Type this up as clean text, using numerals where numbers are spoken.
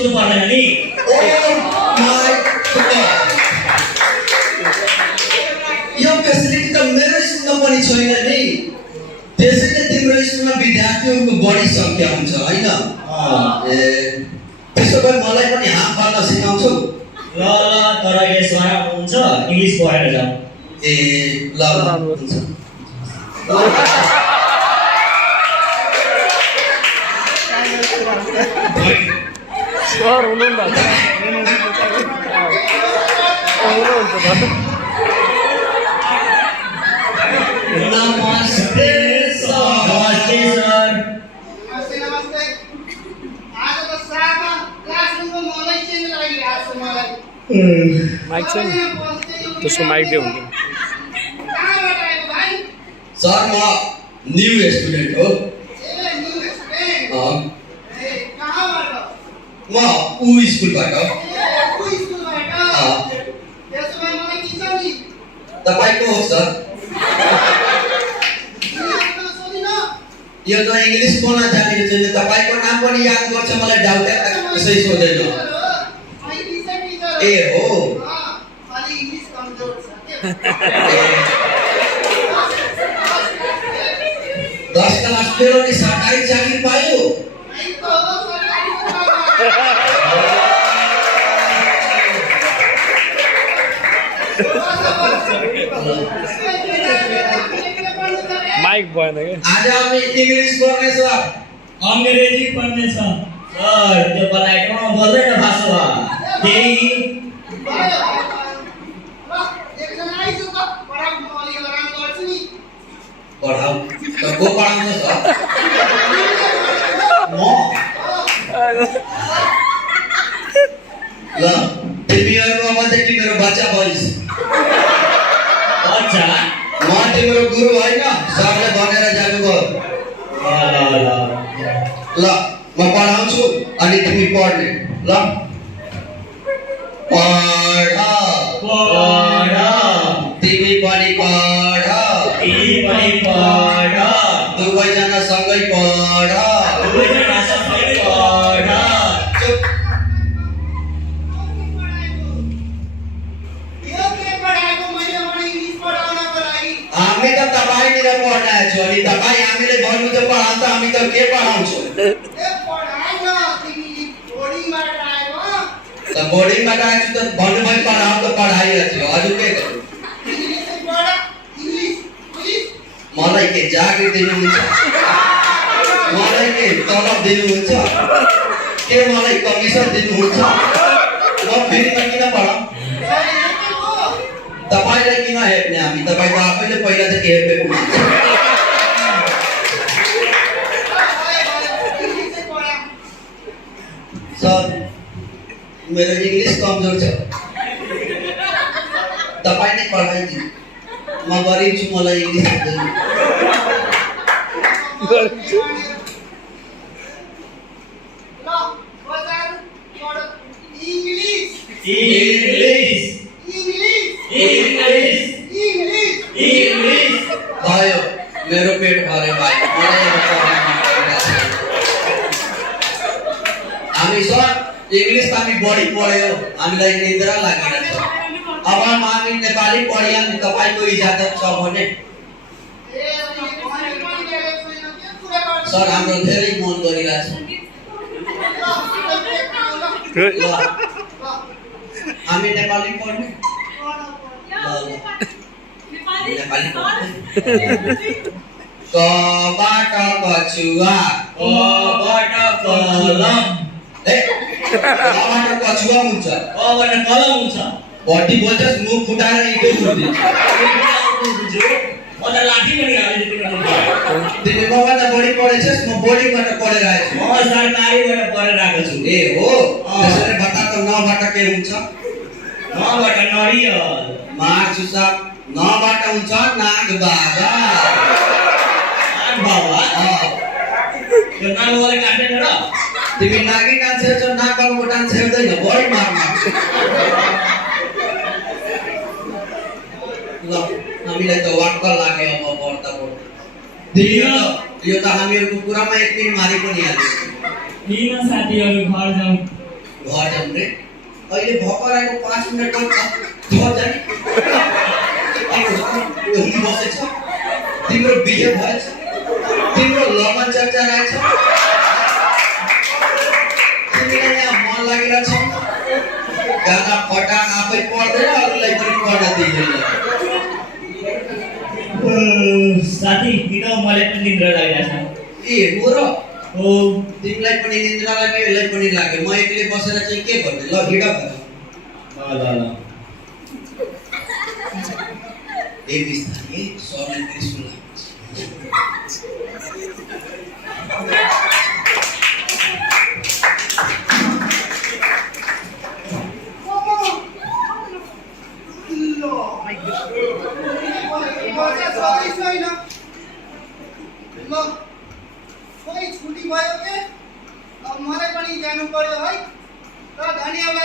सोध्नु पर्दैन नि। यो फेसिलिटी त मेरो स्कुलमा पनि छैन नि। त्यसैले तिम्रो स्कुलमा विद्यार्थीहरूको बढी सङ्ख्या हुन्छ हैन? ए त्यसो भए मलाई पनि हात पार्न सिकाउँछौ? ल तर यसमा हुन्छ इङ्ग्लिस पढेर जाऊ। ए ल हुन्छ। सर हुनुहुन्छ नमस्ते सर। नमस्ते सर। नमस्ते। आज त सामा क्लासरुमको मलाई चेन्ज लागिरहेको छ मलाई। माइक छ नि त्यसको माइक दियो हुन्छ। कहाँबाट आएको भाइ? सर म न्यू स्टुडेन्ट हो। A new student. ए कहाँबाट? म ऊ स्कुलबाट। ए ऊ स्कुलबाट। त्यसो भए मलाई चिन्छ नि। तपाईको हो सर? यो त इङ्ग्लिस बोल्न जानेको छैन। तपाईको नाम पनि याद गर्छ मलाई डाउट कसै सोधेन। ए हो। अलि इङ्ग्लिस कमजोर छ के? 10 क्लास फेल अनि सरकारी चाकरी पायो। माइक भएन कि आज हामी इङ्ग्लिस पढ्ने सर। अङ्ग्रेजी पढ्ने छ सर। त्यो बनाइटमा बोल्दैन भाषा त्यही पढाउ त को पढाउँछ सर? म। ल तिमीहरूको मध्येकी मेरो बच्चा भइस्। अच्छा म तिम्रो गुरु होइन सरले भनेर जानुभयो। ल म पढाउँछु अनि तिमी पढ्ने। ल पढ पढ तिमी पनि पढ। तिमी पनि पढ दुवैजना सँगै पढ। दुवैजना सँगै पढ। चुप। हामी त तपाईँनिर पढ्न आएको छु अनि तपाईँ हामीले भन्नु त पढाउँ त हामी त के पढाउँछौँ? त बोर्डिङबाट आएको छु त भन्नुभयो पढाउँ त पढाइरहेको छु। अरू के गर्नु? मलाई के जागिर दिनुहुन्छ? मलाई के तलब दिनुहुन्छ? के मलाई कमिसन दिनुहुन्छ? म फ्रीमा किन पढाउँ? तपाईँलाई किन हेप्ने हामी? तपाईँको आफैले पहिला त के हेपेको हुन्छ। सर मेरो इङ्ग्लिस कमजोर छ। तपाईँ नै पढाइदिनु। म गरिब छु मलाई इङ्ग्लिस आउँदैन। इङ्ग्लिस इङ्ग्लिस इङ्ग्लिस भयो मेरो पेट भर्यो भाइ। मलाई अब पढ्न मन परिरहेको छ। हामी सर इङ्ग्लिस त हामी बढी पढ्यो हामीलाई निद्रा लागिरहेको छ। अब हामी नेपाली पढिया नि तपाईँको इजाजत छ भने सर हाम्रो धेरै मन गरिरहेछ। ल हामी नेपाली पढ्ने। नेपाली पढ्ने। कबाट कछुवा कबाट कलम कबाट कछुवा हुन्छ। कबाट कलम हुन्छ। बढी बोल्छस् मुख फुटाएर इटो फुट्दिन्छ। म त लाठी पनि हालिदिन्छु। तिमी मबाट बढी पढेछस् म बोर्डिङबाट पढेर आएको छु। म सरकारीबाट पढेर आएको छु। ए हो त्यसैले बता त नबाट के हुन्छ? नबाट नरियल। मार्छु साहब नबाट हुन्छ नाग बाबा। नाग बाबा त्यो नाग बाबाले काट्दैन र? तिमी नागी कान छेड्छौ नाग बाबाको कान छेड्दैन। बढी मार मार्छ। ल हामीलाई त वाक्क लाग्यो अब पढ्दा पढ्दा। यो त हामीहरूको कुरामा एक दिन मारि पनि हाल्छ। किन साथीहरू घर जाउँ? घर जाने अहिले भर्खर आएको 5 मिनेट घर जाने हुँदी बसेछ तिम्रो बिहे भएछ तिम्रो लगन चर्चा रहेछ तिमीलाई यहाँ मन लागिरहेछ गाना फटा आफै पढ्दैन अरूलाई पनि पढ्न दिँदैन साथी किन मलाई पनि निद्रा लागिरहेछ ए हो र हो तिमीलाई पनि निद्रा लाग्यो यसलाई पनि लाग्यो म एक्लै बसेर चाहिँ के गर्ने ल हिँड भन्छ ल ए बिस्तारै सरले पनि सुन्ला छुट्टी भयो के अब मलाई पनि जानु पर्यो है र धन्यवाद